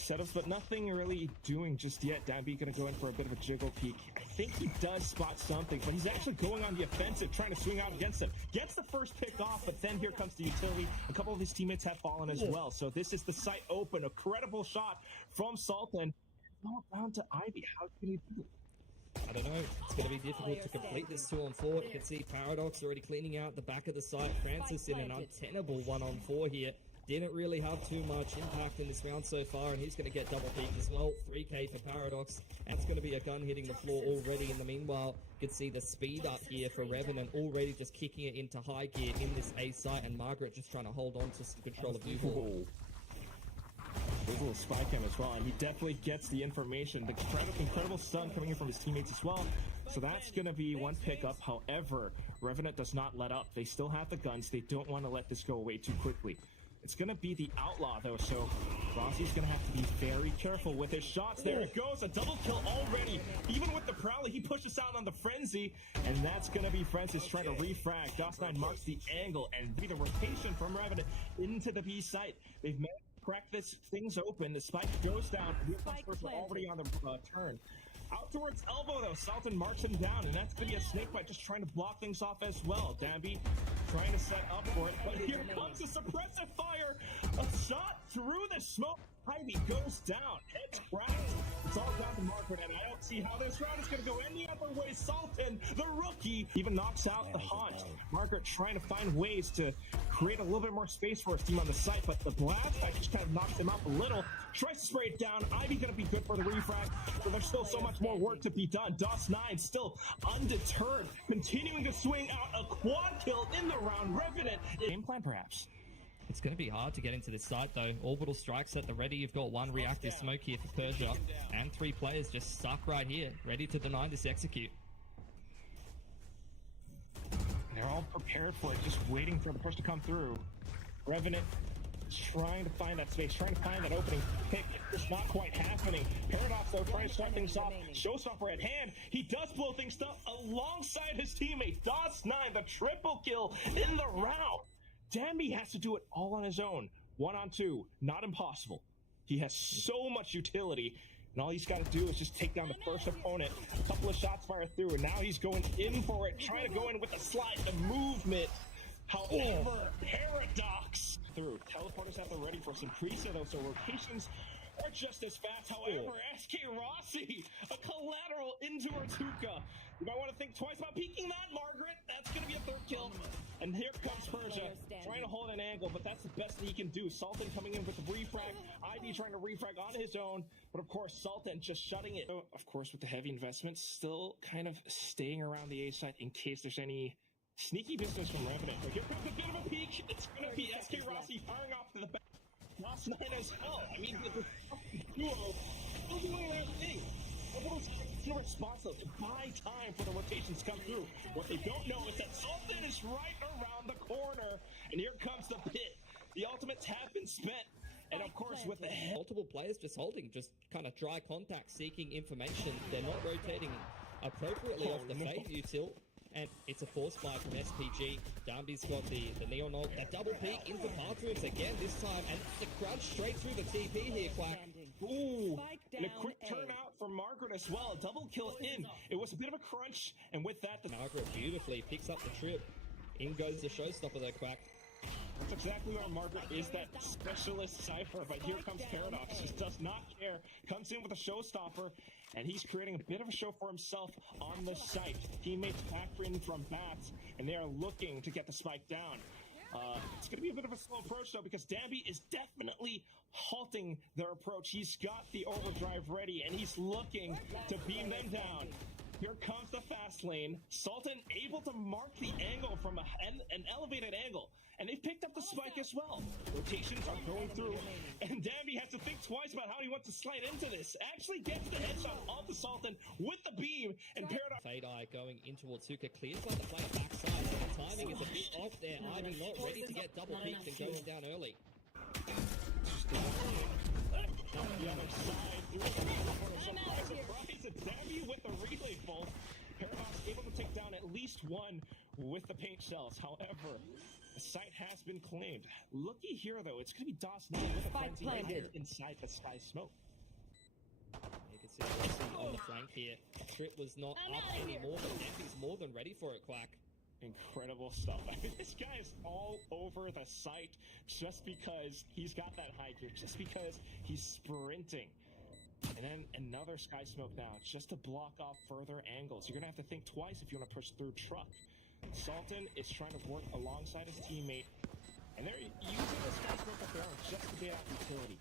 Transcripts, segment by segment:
setups, but nothing really doing just yet. Danby gonna go in for a bit of a jiggle peek. I think he does spot something, but he's actually going on the offensive, trying to swing out against him. Gets the first pick off, but then here comes the utility. A couple of his teammates have fallen as well. So this is the site open. A credible shot from Sultan. Not down to Ivy. How can he do it? I don't know. It's going to be difficult to complete this 2-on-4. You can see Paradox already cleaning out the back of the site. Francis in an untenable 1-on-4 here. Didn't really have too much impact in this round so far, and he's going to get double peaked as well. 3k for Paradox. That's going to be a gun hitting the floor already. In the meanwhile, you can see the speed up here for Revenant already just kicking it into high gear in this A site, and Margaret just trying to hold on to some control of Duval. There's a little spy cam as well, and he definitely gets the information. The incredible stun coming in from his teammates as well. So that's going to be one pickup. However, Revenant does not let up. They still have the guns. They don't want to let this go away too quickly. It's going to be the Outlaw, though, so Rossi's going to have to be very careful with his shots. There it goes, a double kill already. Even with the Prowler, he pushes out on the Frenzy, and that's going to be Francis trying to refrag. DOS9 marks the angle, and be the rotation from Revenant into the B site. They've managed to crack things open. The spike goes down. We're already on the turn. Out towards elbow, though. Sultan marks him down, and that's going to be a snakebite just trying to block things off as well. Danby trying to set up for it, but here comes a suppressive fire. A shot through the smoke. Ivy goes down. Head's cracked. It's all down to Margaret, and I don't see how this round is going to go any other way. Sultan, the rookie, even knocks out the Haunt. Margaret trying to find ways to create a little bit more space for his team on the site, but the blast fight just kind of knocks him out a little. Tries to spray it down. Ivy going to be good for the refrag, but there's still so much more work to be done. DOS9 still undeterred, continuing to swing out a quad kill in the round. Revenant. Game plan, perhaps. It's going to be hard to get into this site, though. Orbital strikes at the ready. You've got one reactive smoke here for Persia, and 3 players just stuck right here, ready to deny this execute. They're all prepared for it, just waiting for the push to come through. Revenant trying to find that space, trying to find that opening pick. It's not quite happening. Paradox, though, trying to start things off. Showstopper at hand. He does blow things up alongside his teammate. DOS9, the triple kill in the round. Danby has to do it all on his own. 1-on-2, not impossible. He has so much utility, and all he's got to do is just take down the first opponent. A couple of shots fire through, and now he's going in for it, trying to go in with the slide, the movement. However, Paradox through. Teleporters have to ready for some pre-set, though, so rotations are just as fast. However, SK Rossi, a collateral into Artuka. You might want to think twice about peeking that, Margaret. That's going to be a 3rd kill. And here comes Persia, trying to hold an angle, but that's the best that he can do. Sultan coming in with the refrag. Ivy trying to refrag on his own, but of course, Sultan just shutting it. So, of course, with the heavy investments, still kind of staying around the A side in case there's any sneaky business from Revenant. But here comes a bit of a peek. It's going to be SK Rossi firing off to the back. DOS9 as hell. I mean, the duo still doing their thing. It's irresponsible to buy time for the rotations to come through. What they don't know is that Sultan is right around the corner. And here comes the pit. The ultimates have been spent. And of course, with the multiple players just holding, just kind of dry contact, seeking information. They're not rotating appropriately off the Fade util. And it's a force buy from SPG. Danby's got the Neon ult. That double peek into bathrooms again this time. And the crunch straight through the TP here, Quack. Ooh, and a quick turnout from Margaret as well. A double kill in. It was a bit of a crunch. And with that, Margaret beautifully picks up the trip. In goes the showstopper there, Quack. That's exactly where Margaret is, that specialist Cypher, but here comes Paradox, just does not care, comes in with a showstopper, and he's creating a bit of a show for himself on the site. Teammates factor in from bats, and they are looking to get the spike down. It's going to be a bit of a slow approach, though, because Danby is definitely halting their approach. He's got the overdrive ready, and he's looking to beam them down. Here comes the fast lane. Sultan able to mark the angle from an elevated angle. And they've picked up the spike as well. Rotations are going through. And Danby has to think twice about how he wants to slide into this. Actually gets the headshot off the Sultan with the beam. And Paradox. Fade Eye going in towards Suka. Clears out the player backside. The timing is a bit off there. Ivy not ready to get double peaked and going down early. The other side through the surprise. It's Danby with the relay bolt. Paradox able to take down at least one with the paint shells. However, The site has been claimed. Looky here, though. It's going to be DOS9 with a Spike frenzy right planted. inside the Sky Smoke. You can see Rossi on the flank here. Trip was not up anymore, but Neffy's more than ready for it, Quack. Incredible stuff. I mean, this guy is all over the site just because he's got that high gear, just because he's sprinting. And then another Sky Smoke now, just to block off further angles. You're going to have to think twice if you want to push through truck. Sultan is trying to work alongside his teammate, and they're using the Sky Smoke that they are just to get out utility.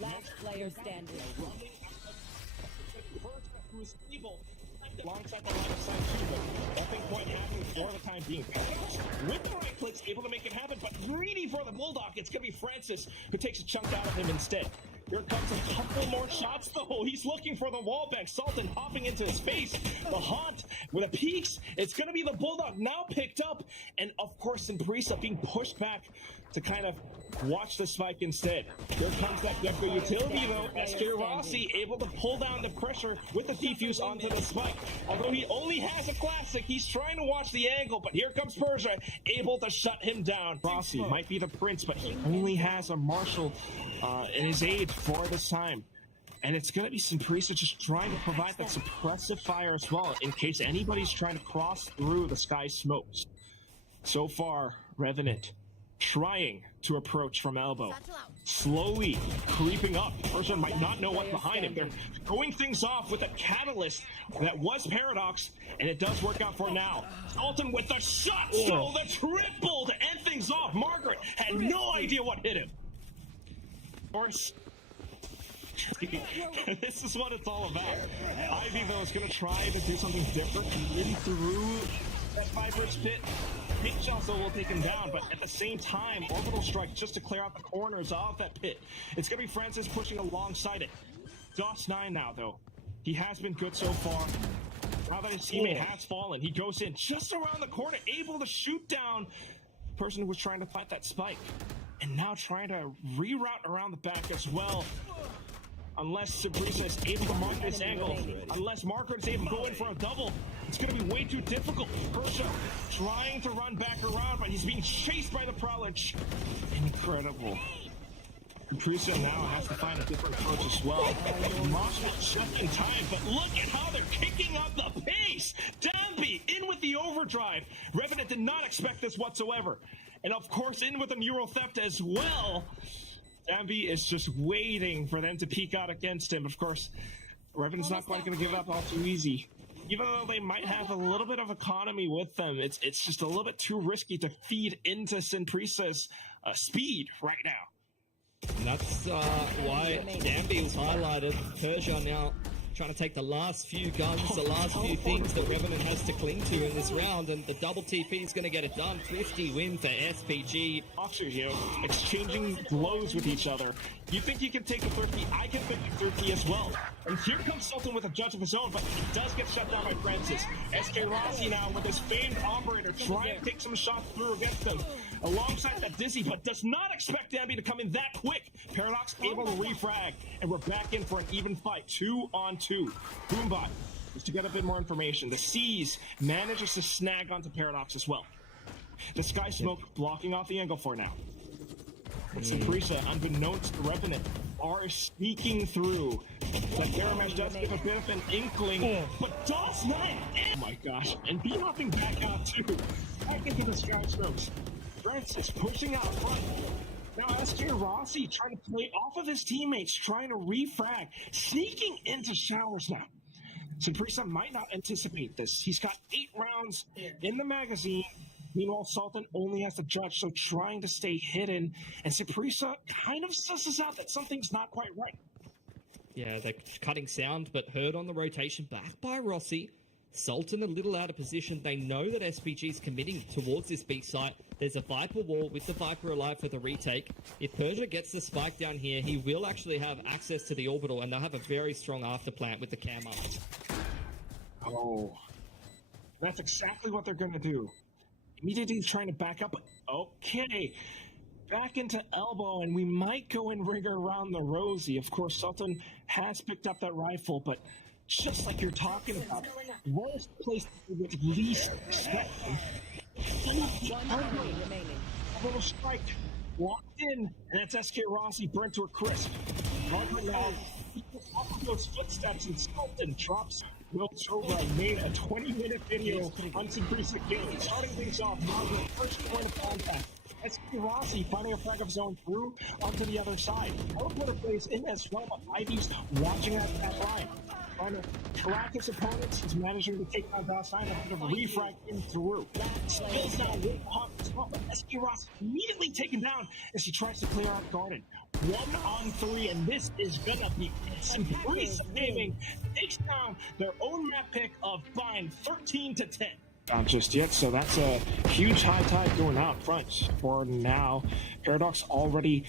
Last player standing. Alongside the line of sight too, but nothing quite happening for the time being. With the right clicks, able to make it happen, but greedy for the Bulldog. It's going to be Francis who takes a chunk out of him instead. Here comes a couple more shots, though. He's looking for the wall bank. Sultan hopping into his face. The Haunt with the peaks. It's going to be the Bulldog now picked up. And, of course, Simprisa being pushed back to kind of watch the spike instead. Here comes that Gecko utility, though. SK Rossi able to pull down the pressure with the defuse onto the spike. Although he only has a classic, he's trying to watch the angle, but here comes Persia, able to shut him down. Rossi might be the prince, but he only has a Marshall in his aid for this time. And it's going to be Simprisa just trying to provide that suppressive fire as well, in case anybody's trying to cross through the Sky Smokes. So far, Revenant trying to approach from elbow, slowly creeping up. Persia might not know what's behind him. They're going things off with a catalyst that was Paradox, and it does work out for now. Sultan with the shot, so the triple to end things off. Margaret had no idea what hit him. Of course, this is what it's all about. Ivy, though, is going to try to do something different. Really through that Viper's pit. Pitch also will take him down, but at the same time, orbital strike just to clear out the corners of that pit. It's going to be Francis pushing alongside it. DOS9 now, though. He has been good so far. Now that his teammate has fallen, he goes in just around the corner, able to shoot down the person who was trying to fight that spike. And now trying to reroute around the back as well. Unless Simprisa is able to mark this angle, unless Margaret is able to go in for a double, it's going to be way too difficult. Persia trying to run back around, but he's being chased by the Prowler. Incredible. Simprisa now has to find a different approach as well. Moshpit just in time, but look at how they're kicking up the pace. Dambi in with the overdrive. Revenant did not expect this whatsoever. And of course, in with the Neural Theft as well. Dambi is just waiting for them to peek out against him. Of course, Revenant's not quite going to give up all too easy. Even though they might have a little bit of economy with them, it's just a little bit too risky to feed into Simprisa's speed right now. And that's why Dambi was highlighted. Persia now trying to take the last few guns, the last few things that Revenant has to cling to in this round, and the double TP is going to get it done. 50 win for SPG. Boxers, you know, exchanging blows with each other. You think you can take a thrifty? I can take a thrifty as well. And here comes Sultan with a judge of his own, but he does get shut down by Francis. SK Rossi now with his famed operator trying to take some shots through against him. Alongside that Dizzy, but does not expect Dambi to come in that quick. Paradox able to refrag, and we're back in for an even fight. 2-on-2. Boombot is to get a bit more information. The Seas manages to snag onto Paradox as well. The Sky Smoke blocking off the angle for now. But Simprisa, unbeknownst to Revenant, are sneaking through. That Garamash does give a bit of an inkling, but DOS9! Oh my gosh, and be hopping back out too. Back into the Sky Smokes. Francis pushing out front. Now SK Rossi trying to play off of his teammates, trying to refrag, sneaking into showers now. Simprisa might not anticipate this. He's got 8 rounds in the magazine. Meanwhile, Sultan only has the judge, so trying to stay hidden. And Simprisa kind of susses out that something's not quite right. Yeah, they're cutting sound, but heard on the rotation back by Rossi. Sultan a little out of position. They know that SPG's committing towards this B site. There's a Viper wall with the Viper alive for the retake. If Persia gets the spike down here, he will actually have access to the orbital, and they'll have a very strong afterplant with the cam up. Oh, that's exactly what they're going to do. Immediately he's trying to back up. Okay, back into elbow, and we might go and ring around the rosy. Of course, Sultan has picked up that rifle, but just like you're talking about. Worst place to be at least expecting. A little strike, locked in, and that's SK Rossi burnt to a crisp. Margaret now, off of those footsteps, and Sultan drops Will Tobra made a 20-minute video on some recent games. Starting things off, Margaret, first point of contact. SK Rossi finding a flag of zone through onto the other side. Teleporter plays in as well, but Ivy's watching at that line. Trying to track his opponents, he's managing to take down Dawson, a bit of refrag in through. Spills now with the hawk as well, but SK Rossi immediately taken down as he tries to clear out Garden. 1-on-3, and this is gonna be some Greece Gaming takes down their own map pick of Bind 13-10. Not just yet, so that's a huge high tide going out front for now. Paradox already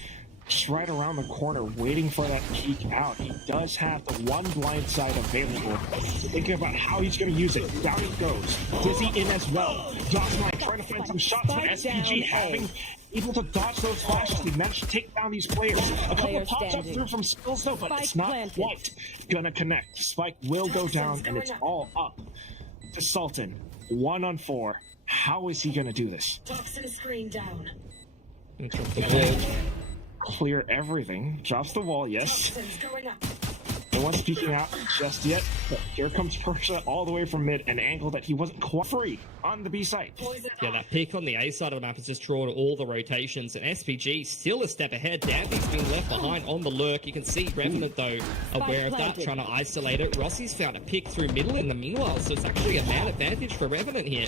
just right around the corner, waiting for that peek out. He does have the one blind side available. So thinking about how he's going to use it. Down it goes. Dizzy in as well. Dawson trying to find some shots, but SPG having able to dodge those flashes. He managed to take down these players. A couple of pops up through from skills though, but it's not quite gonna connect. Spike will go down, and it's all up to Sultan. 1-on-4. How is he gonna do this? Toxin screen down. Clear everything. Drops the wall, yes. Toxin's going up. No one's peeking out just yet, but here comes Persia all the way from mid, an angle that he wasn't quite free on the B side. Yeah, that pick on the A side of the map has just drawn all the rotations, and SPG still a step ahead. Dampy's been left behind on the lurk. You can see Revenant, though, aware of that, trying to isolate it. Rossi's found a pick through middle in the meanwhile, so it's actually a man advantage for Revenant here.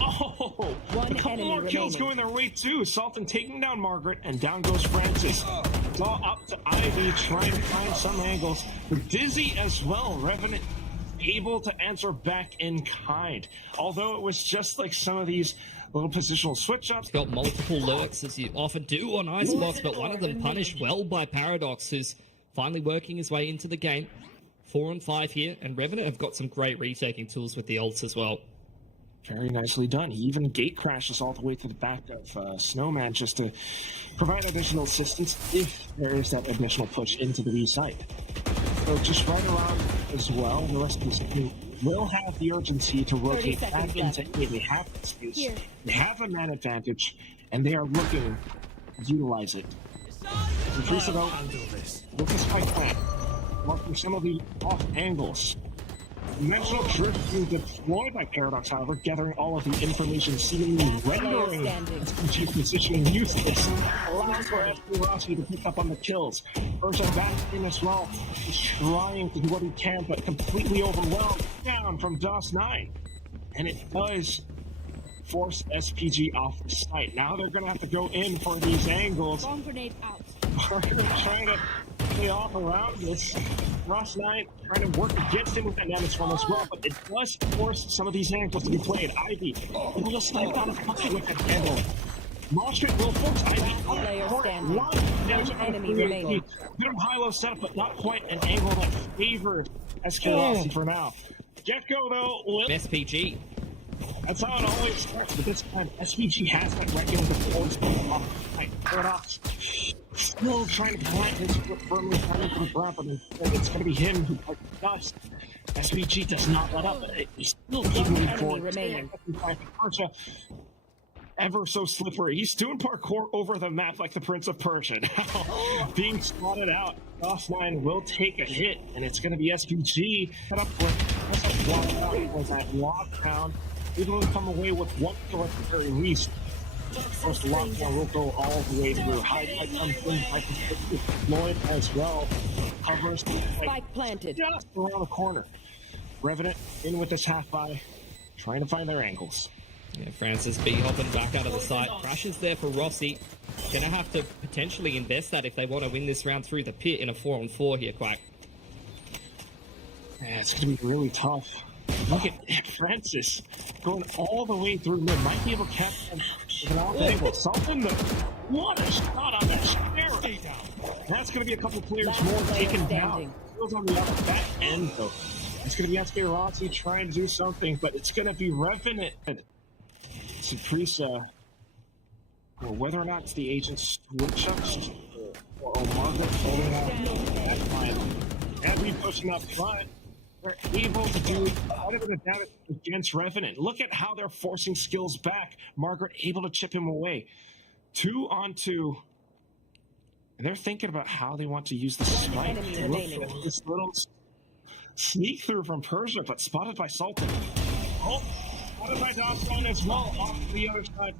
Oh, a couple more kills going their way, too. Sultan taking down Margaret, and down goes Francis. It's all up to Ivy, trying to find some angles. Dizzy as well. Revenant able to answer back in kind. Although it was just like some of these little positional switch-ups. Got multiple lurks, as you often do on Icebox, but one of them punished well by Paradox, who's finally working his way into the game. 4-on-5 here, and Revenant have got some great retaking tools with the ults as well. Very nicely done. He even gate crashes all the way to the back of Snowman just to provide additional assistance if there is that additional push into the B side. So just right around as well, the rest of the team will have the urgency to rotate back into A. They have the space, they have a man advantage, and they are looking to utilize it. Increase it out with the spike plan, marking some of the off angles. Dimensional drift being deployed by Paradox, however, gathering all of the information, seemingly rendering SPG's positioning useless. Allows for SK Rossi to pick up on the kills. Persia back in as well. He's trying to do what he can, but completely overwhelmed. Down from DOS9. And it does force SPG off the site. Now they're going to have to go in for these angles. Bomb grenade out. Parker trying to play off around this. Ross Knight trying to work against him with that damage one as well, but it does force some of these angles to be played. Ivy able to snipe on a pocket with that angle. Monstrate will force Ivy lot of damage on a bit of high-low setup, but not quite an angle that favored SK Rossi for now. Get-Go, though, will SPG. That's how it always starts, but this time SPG has that reckoning to force off. Paradox still trying to plant his foot firmly coming to the ground, but it's going to be him who parts the dust. SPG does not let up. He's still keeping forward. Persia, ever so slippery. He's doing parkour over the map like the Prince of Persia. Now, being spotted out, DOS9 will take a hit, and it's going to be SPG set up with that lockdown. Able to come away with one kill at the very least. First lockdown will go all the way through. High fight comes in, Mike is deployed as well. Covers Spike planted just around the corner. Revenant in with this half by, trying to find their angles. Yeah, Francis B hopping back out of the site. Crashes there for Rossi. Gonna have to potentially invest that if they want to win this round through the pit in a 4-on-4 here, Quack. Yeah, it's gonna be really tough. Look at Francis going all the way through mid. Might be able to catch him with an off angle. Something though. What a shot on that snare. That's going to be a couple players more taken down. Feels on the other back end though. It's going to be SK Rossi trying to do something, but it's going to be Revenant. Suprisa, or whether or not it's the agent's switch-ups or Margaret holding out that line. And we pushing up front. They're able to do quite a bit of damage against Revenant. Look at how they're forcing skills back. Margaret able to chip him away. 2 on 2. And they're thinking about how they want to use the spike. Look at this little sneak through from Persia, but spotted by Sultan. Oh, spotted by Dawson as well off the other side.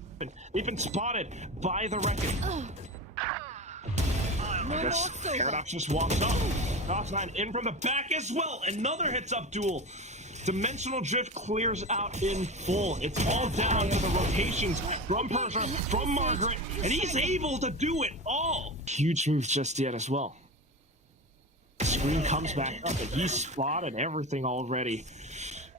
They've been spotted by the Reckoning. I guess Paradox just walks up. Dawson in from the back as well. Another hits up duel. Dimensional Drift clears out in full. It's all down to the rotations from Persia, from Margaret, and he's able to do it all. Huge moves just yet as well. Screen comes back up, and he's spotted everything already.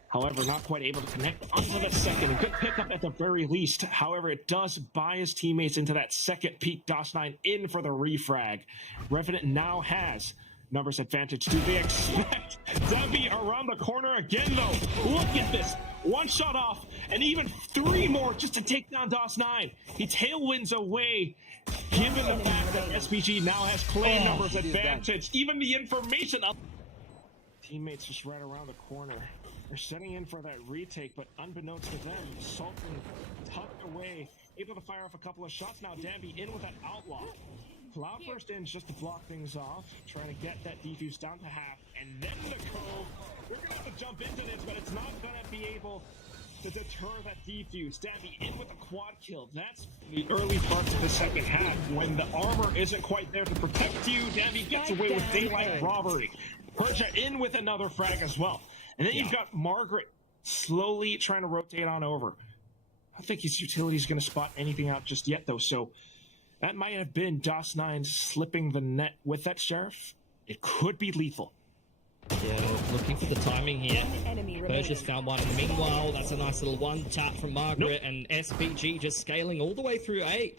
However, not quite able to connect onto the second. A good pickup at the very least. However, it does buy his teammates into that second peak. DOS9 in for the refrag. Revenant now has numbers advantage. Do they expect Debbie around the corner again, though? Look at this. One shot off, and even 3 more just to take down DOS9. He tailwinds away, given the fact that SPG now has clay numbers advantage. Even the information up. Teammates just right around the corner. They're setting in for that retake, but unbeknownst to them, Sultan tucked away, able to fire off a couple of shots. Now Danby in with that outlaw. Cloud first in just to block things off, trying to get that defuse down to half, and then the Cove. We're going to have to jump into this, but it's not going to be able to deter that defuse. Danby in with a quad kill. That's the early parts of the second half. When the armor isn't quite there to protect you, Danby gets away with daylight robbery. Persia in with another frag as well. And then you've got Margaret slowly trying to rotate on over. I don't think his utility is going to spot anything out just yet, though. So that might have been DOS9 slipping the net with that Sheriff. It could be lethal. Yeah, looking for the timing here. Persia's found one. And meanwhile, that's a nice little one tap from Margaret. And SPG just scaling all the way through A.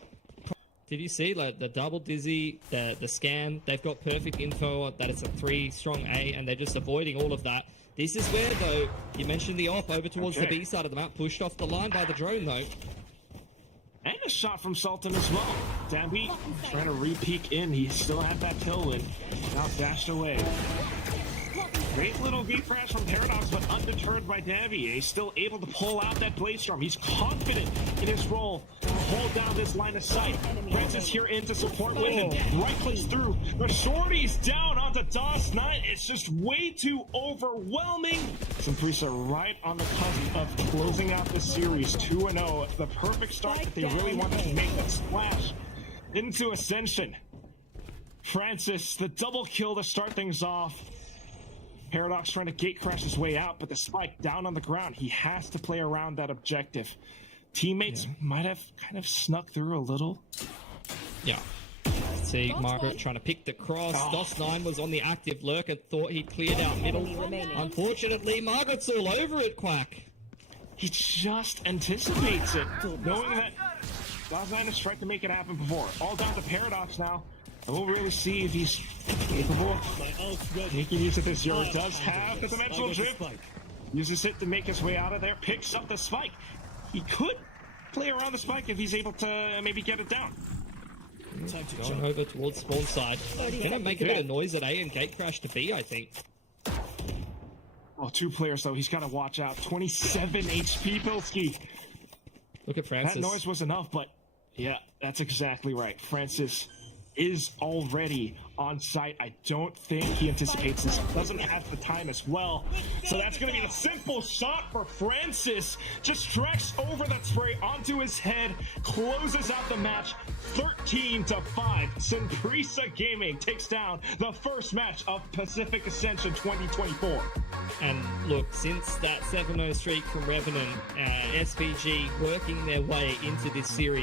Did you see like the double dizzy, the scan? They've got perfect info that it's a 3 strong A, and they're just avoiding all of that. This is where, though, you mentioned the op over towards the B side of the map, pushed off the line by the drone, though. And a shot from Sultan as well. Danby trying to re-peek in. He still had that tailwind. Now dashed away. Great little gate crash from Paradox, but undeterred by Danby. He's still able to pull out that Blade Storm. He's confident in his role to hold down this line of sight. Francis here in to support with him. Right clicks through. The shorty's down onto DOS9. It's just way too overwhelming. Simprisa right on the cusp of closing out the series 2-0. The perfect start that they really wanted to make that splash into Ascension. Francis, the double kill to start things off. Paradox trying to gate crash his way out, but the spike down on the ground. He has to play around that objective. Teammates might have kind of snuck through a little. Yeah. See, Margaret trying to pick the cross. DOS9 was on the active lurk and thought he'd cleared out middle. Unfortunately, Margaret's all over it, Quack. He just anticipates it, knowing that DOS9 has tried to make it happen before. All down to Paradox now. And we'll really see if he's capable of making use of this. Yours does have the dimensional drift. Uses it to make his way out of there. Picks up the spike. He could play around the spike if he's able to maybe get it down. Going over towards spawn side. Gonna make a bit of noise at A and gate crash to B, I think. Well, 2 players, though. He's got to watch out. 27 HP, Pilski. Look at Francis. That noise was enough, but yeah, that's exactly right. Francis is already on site. I don't think he anticipates this. Doesn't have the time as well. So that's going to be the simple shot for Francis. Just treks over that spray onto his head. Closes out the match 13-5. Simprisa Gaming takes down the first match of Pacific Ascension 2024. And look, since that 7-0 streak from Revenant, SPG working their way into this series.